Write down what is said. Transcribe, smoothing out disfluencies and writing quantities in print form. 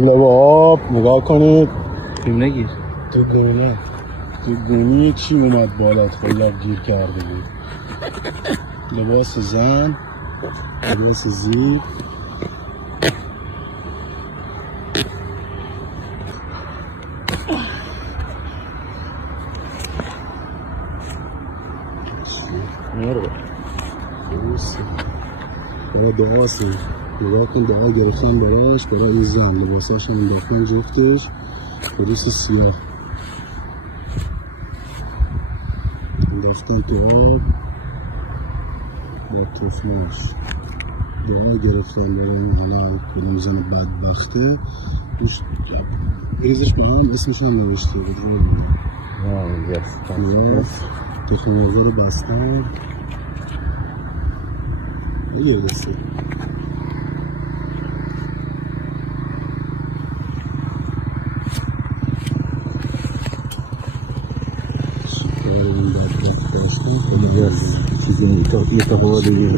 لبه آب نگاه کنید. فیلم نگیر. تو گونه چی اومد بالا خیلی گیر کرده بود. لباس زن، لباس زیر. برای دعاست. نگاه کن دعا گرفتن براش، برای این زن لباساش هم انداختن جفتش. بروس سیاه انداختن تو آب با توفناش. دعا گرفتن برای این حالا کدوم زن بدبخته. ریزش با هم اسمش هم نوشته بود. تخم مرغ رو بستن. خیلی رسه. این بدبخت داشتن خیلی چیزی یه تا دیگه